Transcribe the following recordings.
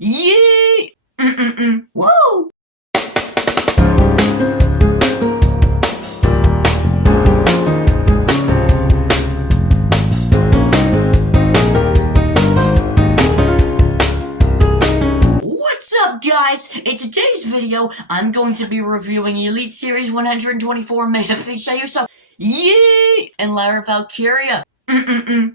Yay! Woo! What's up, guys? In today's video, I'm going to be reviewing Elite Series 124 made of Jey Uso, Yay! And Lyra Valkyria.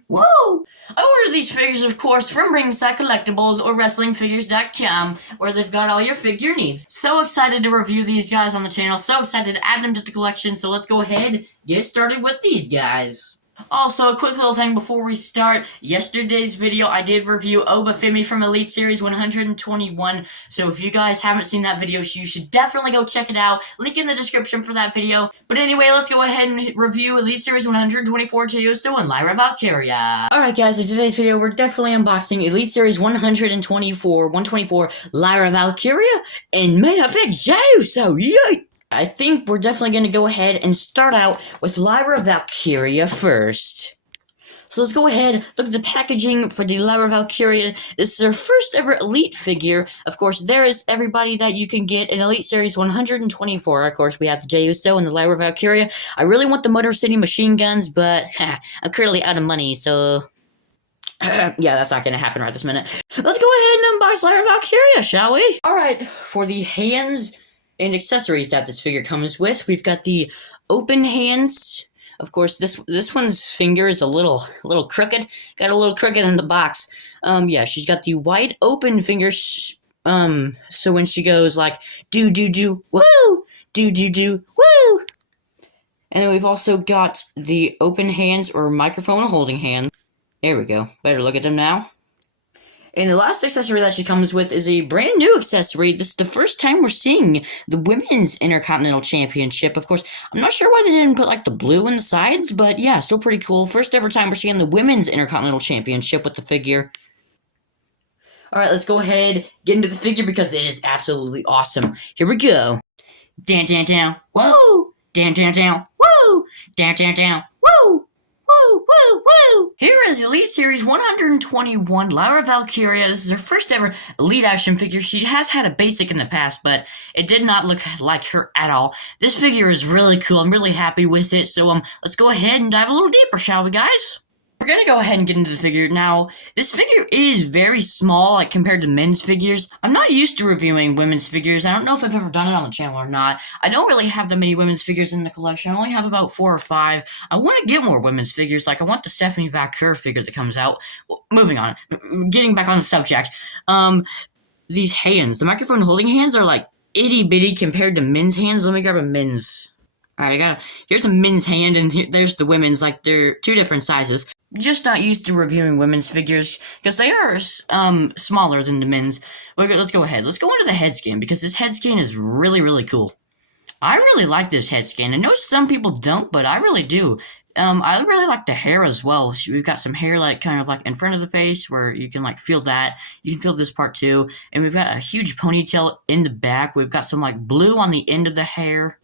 Woo! I ordered these figures, of course, from Ringside Collectibles or WrestlingFigures.com, where they've got all your figure needs. So excited to review these guys on the channel, so excited to add them to the collection, so let's go ahead and get started with these guys. Also, a quick little thing before we start. Yesterday's video, I did review Oba Femi from Elite Series 121, so if you guys haven't seen that video, you should definitely go check it out. Link in the description for that video. But anyway, let's go ahead and review Elite Series 124 Jey Uso and Lyra Valkyria. Alright guys, in today's video, we're definitely unboxing Elite Series 124 Lyra Valkyria and made of it Jey Uso. Yay! I think we're definitely going to go ahead and start out with Lyra Valkyria first. So let's go ahead, look at the packaging for the Lyra Valkyria. This is her first ever Elite figure. Of course, there is everybody that you can get in Elite Series 124. Of course, we have the Jey Uso and the Lyra Valkyria. I really want the Motor City machine guns, but I'm currently out of money, so... yeah, that's not going to happen right this minute. Let's go ahead and unbox Lyra Valkyria, shall we? Alright, for the hands and accessories that this figure comes with, we've got the open hands. Of course, this one's finger is a little crooked. Got a little crooked in the box. Yeah, she's got the wide open finger. So when she goes like do woo, do woo. And then we've also got the open hands or microphone holding hand. There we go. Better look at them now. And the last accessory that she comes with is a brand new accessory. This is the first time we're seeing the Women's Intercontinental Championship. Of course, I'm not sure why they didn't put, like, the blue in the sides, but yeah, still pretty cool. First ever time we're seeing the Women's Intercontinental Championship with the figure. Alright, let's go ahead, get into the figure because it is absolutely awesome. Here we go. Dan, whoa! Dan, whoa! Dan, whoa! Woo! Here is Elite Series 121 Lyra Valkyria. This is her first ever Elite action figure. She has had a basic in the past, but it did not look like her at all. This figure is really cool. I'm really happy with it. So let's go ahead and dive a little deeper, shall we, guys? We're gonna go ahead and get into the figure. Now, this figure is very small, like, compared to men's figures. I'm not used to reviewing women's figures. I don't know if I've ever done it on the channel or not. I don't really have that many women's figures in the collection. I only have about 4 or 5. I want to get more women's figures. Like, I want the Stephanie Valkyrie figure that comes out. Well, moving on. Getting back on the subject. These hands. The microphone holding hands are, like, itty-bitty compared to men's hands. Let me grab a men's. Alright, here's a men's hand, and there's the women's. Like, they're 2 different sizes. Just not used to reviewing women's figures, because they are, smaller than the men's. Let's go ahead. Let's go into the head scan, because this head scan is really, really cool. I really like this head scan. I know some people don't, but I really do. I really like the hair as well. We've got some hair, like, kind of, like, in front of the face, where you can, like, feel that. You can feel this part, too. And we've got a huge ponytail in the back. We've got some, like, blue on the end of the hair.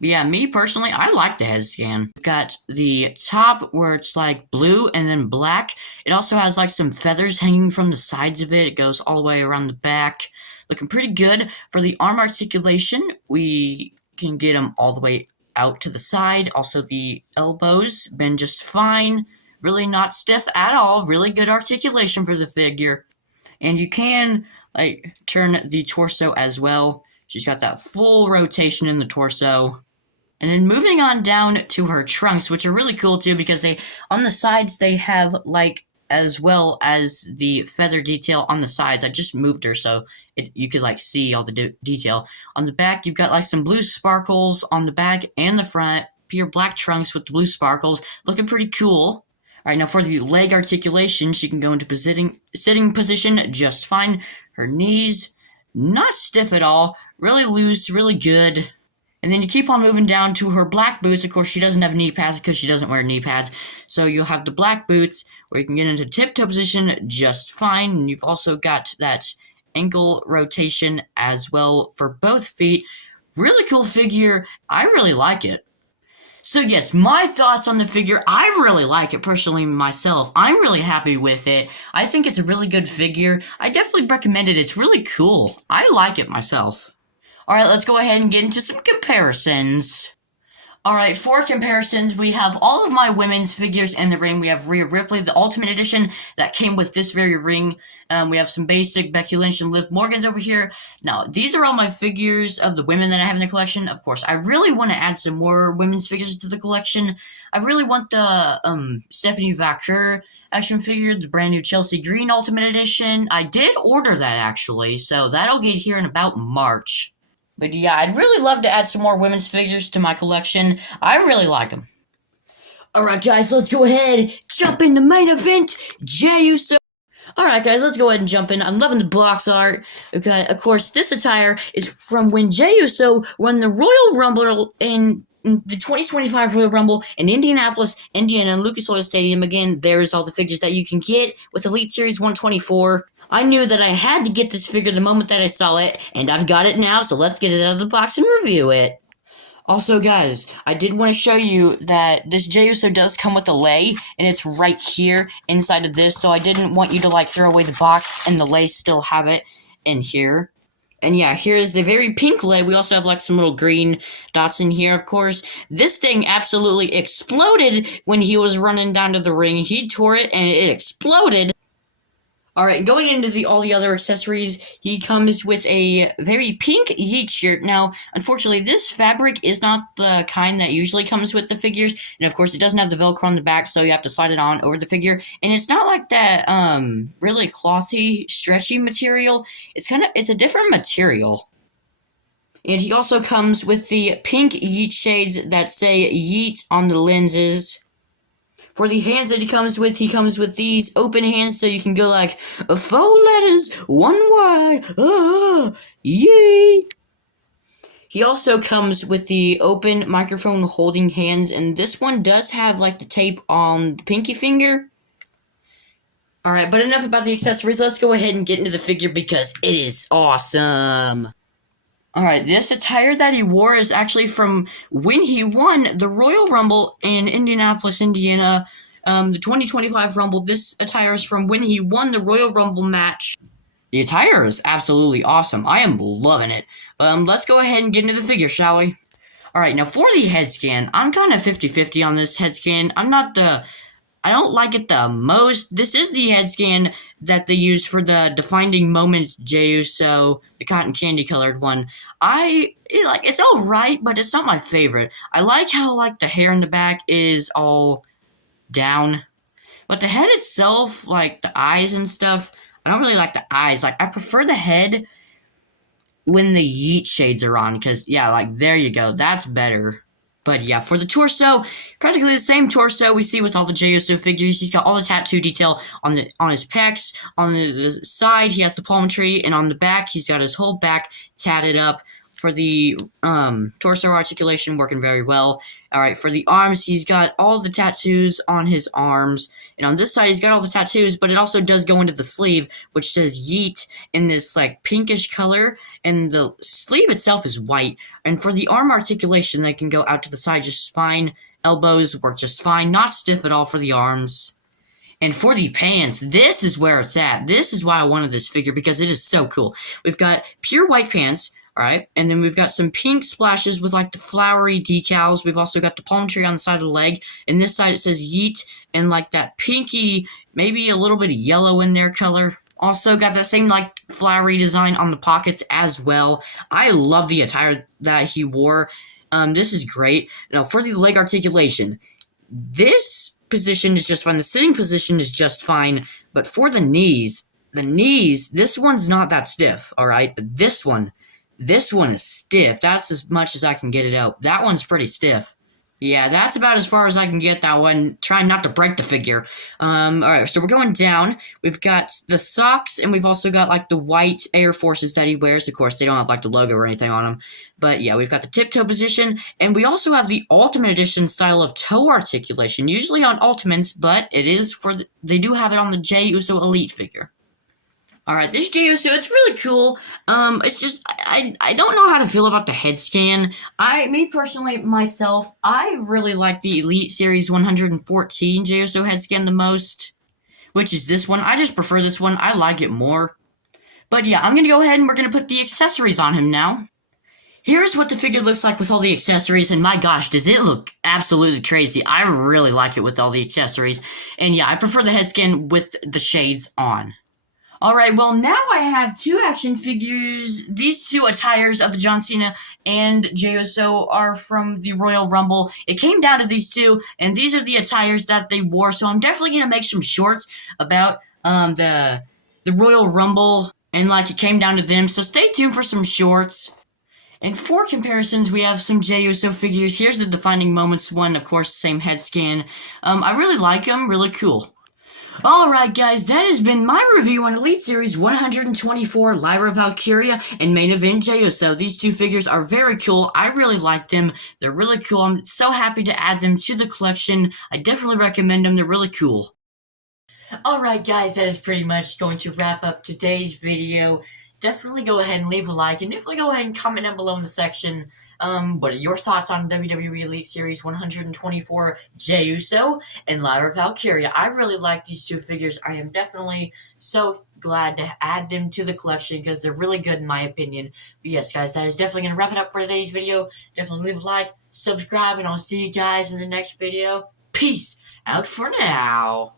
Yeah, me personally, I like the head scan. We've got the top where it's like blue and then black. It also has like some feathers hanging from the sides of it. It goes all the way around the back. Looking pretty good. For the arm articulation, we can get them all the way out to the side. Also, the elbows bend just fine. Really not stiff at all. Really good articulation for the figure. And you can, like, turn the torso as well. She's got that full rotation in the torso. And then moving on down to her trunks, which are really cool too, because on the sides they have, like, as well as the feather detail on the sides. I just moved her so you could, like, see all the detail. On the back, you've got, like, some blue sparkles on the back and the front. Pure black trunks with the blue sparkles. Looking pretty cool. Alright, now for the leg articulation, she can go into sitting position just fine. Her knees, not stiff at all. Really loose, really good. And then you keep on moving down to her black boots. Of course, she doesn't have knee pads because she doesn't wear knee pads. So you'll have the black boots where you can get into tiptoe position just fine. And you've also got that ankle rotation as well for both feet. Really cool figure. I really like it. So yes, my thoughts on the figure, I really like it personally myself. I'm really happy with it. I think it's a really good figure. I definitely recommend it. It's really cool. I like it myself. Alright, let's go ahead and get into some comparisons. Alright, for comparisons, we have all of my women's figures in the ring. We have Rhea Ripley, the Ultimate Edition, that came with this very ring. We have some basic Becky Lynch and Liv Morgan's over here. Now, these are all my figures of the women that I have in the collection. Of course, I really want to add some more women's figures to the collection. I really want the Stephanie Vaquer action figure, the brand new Chelsea Green Ultimate Edition. I did order that, actually, so that'll get here in about March. But yeah, I'd really love to add some more women's figures to my collection. I really like them. Alright guys, let's go ahead, jump in the main event, Jey Uso. Alright guys, let's go ahead and jump in. I'm loving the box art. Okay, of course, this attire is from when Jey Uso won the Royal Rumble in the 2025 Royal Rumble in Indianapolis, Indiana, and Lucas Oil Stadium. Again, there's all the figures that you can get with Elite Series 124. I knew that I had to get this figure the moment that I saw it, and I've got it now, so let's get it out of the box and review it. Also, guys, I did want to show you that this Jey Uso does come with a lei, and it's right here inside of this, so I didn't want you to, like, throw away the box and the lei still have it in here. And yeah, here's the very pink lei. We also have, like, some little green dots in here, of course. This thing absolutely exploded when he was running down to the ring. He tore it, and it exploded. Alright, going into all the other accessories, he comes with a very pink Yeet shirt. Now, unfortunately, this fabric is not the kind that usually comes with the figures, and of course, it doesn't have the Velcro on the back, so you have to slide it on over the figure, and it's not like that, really clothy, stretchy material. It's a different material. And he also comes with the pink Yeet shades that say Yeet on the lenses. For the hands that he comes with these open hands, so you can go like, 4 letters, 1 word, yay! He also comes with the open microphone holding hands, and this one does have, like, the tape on the pinky finger. Alright, but enough about the accessories, let's go ahead and get into the figure because it is awesome! Alright, this attire that he wore is actually from when he won the Royal Rumble in Indianapolis, Indiana, the 2025 Rumble. This attire is from when he won the Royal Rumble match. The attire is absolutely awesome. I am loving it. Let's go ahead and get into the figure, shall we? Alright, now for the head scan, I'm kind of 50-50 on this head scan. I don't like it the most. This is the head scan that they used for the Defining Moments Jey Uso, the cotton candy colored one. It's alright, but it's not my favorite. I like how, like, the hair in the back is all down. But the head itself, like, the eyes and stuff, I don't really like the eyes. Like, I prefer the head when the Yeet shades are on, because, yeah, like, there you go. That's better. But yeah, for the torso, practically the same torso we see with all the Jey Uso figures. He's got all the tattoo detail on his pecs, on the side he has the palm tree, and on the back he's got his whole back tatted up. For the torso articulation, working very well. Alright, for the arms, he's got all the tattoos on his arms. And on this side, he's got all the tattoos, but it also does go into the sleeve, which says Yeet in this, like, pinkish color. And the sleeve itself is white. And for the arm articulation, they can go out to the side just fine. Elbows work just fine. Not stiff at all for the arms. And for the pants, this is where it's at. This is why I wanted this figure, because it is so cool. We've got pure white pants. Alright, and then we've got some pink splashes with, like, the flowery decals. We've also got the palm tree on the side of the leg. And this side it says Yeet and, like, that pinky, maybe a little bit of yellow in their color. Also got that same, like, flowery design on the pockets as well. I love the attire that he wore. This is great. Now, for the leg articulation, this position is just fine. The sitting position is just fine. But for the knees, this one's not that stiff, alright? But this one is stiff. That's as much as I can get it out. That one's pretty stiff. Yeah, that's about as far as I can get that one. Trying not to break the figure. Alright, so we're going down. We've got the socks, and we've also got, like, the white Air Forces that he wears. Of course, they don't have, like, the logo or anything on them. But, yeah, we've got the tiptoe position, and we also have the Ultimate Edition style of toe articulation. Usually on Ultimates, but it is they do have it on the Jey Uso Elite figure. Alright, this Jey Uso, it's really cool. It's just, I don't know how to feel about the head scan. Me personally, myself, I really like the Elite Series 114 Jey Uso head scan the most, which is this one. I just prefer this one. I like it more. But yeah, I'm gonna go ahead and we're gonna put the accessories on him now. Here's what the figure looks like with all the accessories, and my gosh, does it look absolutely crazy. I really like it with all the accessories. And yeah, I prefer the head scan with the shades on. Alright, well now I have two action figures. These two attires of the John Cena and Jey Uso are from the Royal Rumble. It came down to these two, and these are the attires that they wore, so I'm definitely going to make some shorts about the Royal Rumble, and like it came down to them, so stay tuned for some shorts. And for comparisons, we have some Jey Uso figures. Here's the Defining Moments one, of course, same head scan. I really like them, really cool. Alright guys, that has been my review on Elite Series 124 Lyra Valkyria and Main Event Jey Uso. These two figures are very cool. I really like them. They're really cool. I'm so happy to add them to the collection. I definitely recommend them. They're really cool. Alright guys, that is pretty much going to wrap up today's video. Definitely go ahead and leave a like, and definitely go ahead and comment down below in the section. What are your thoughts on WWE Elite Series 124 Jey Uso and Lyra Valkyria? I really like these two figures. I am definitely so glad to add them to the collection because they're really good in my opinion. But yes, guys, that is definitely going to wrap it up for today's video. Definitely leave a like, subscribe, and I'll see you guys in the next video. Peace out for now.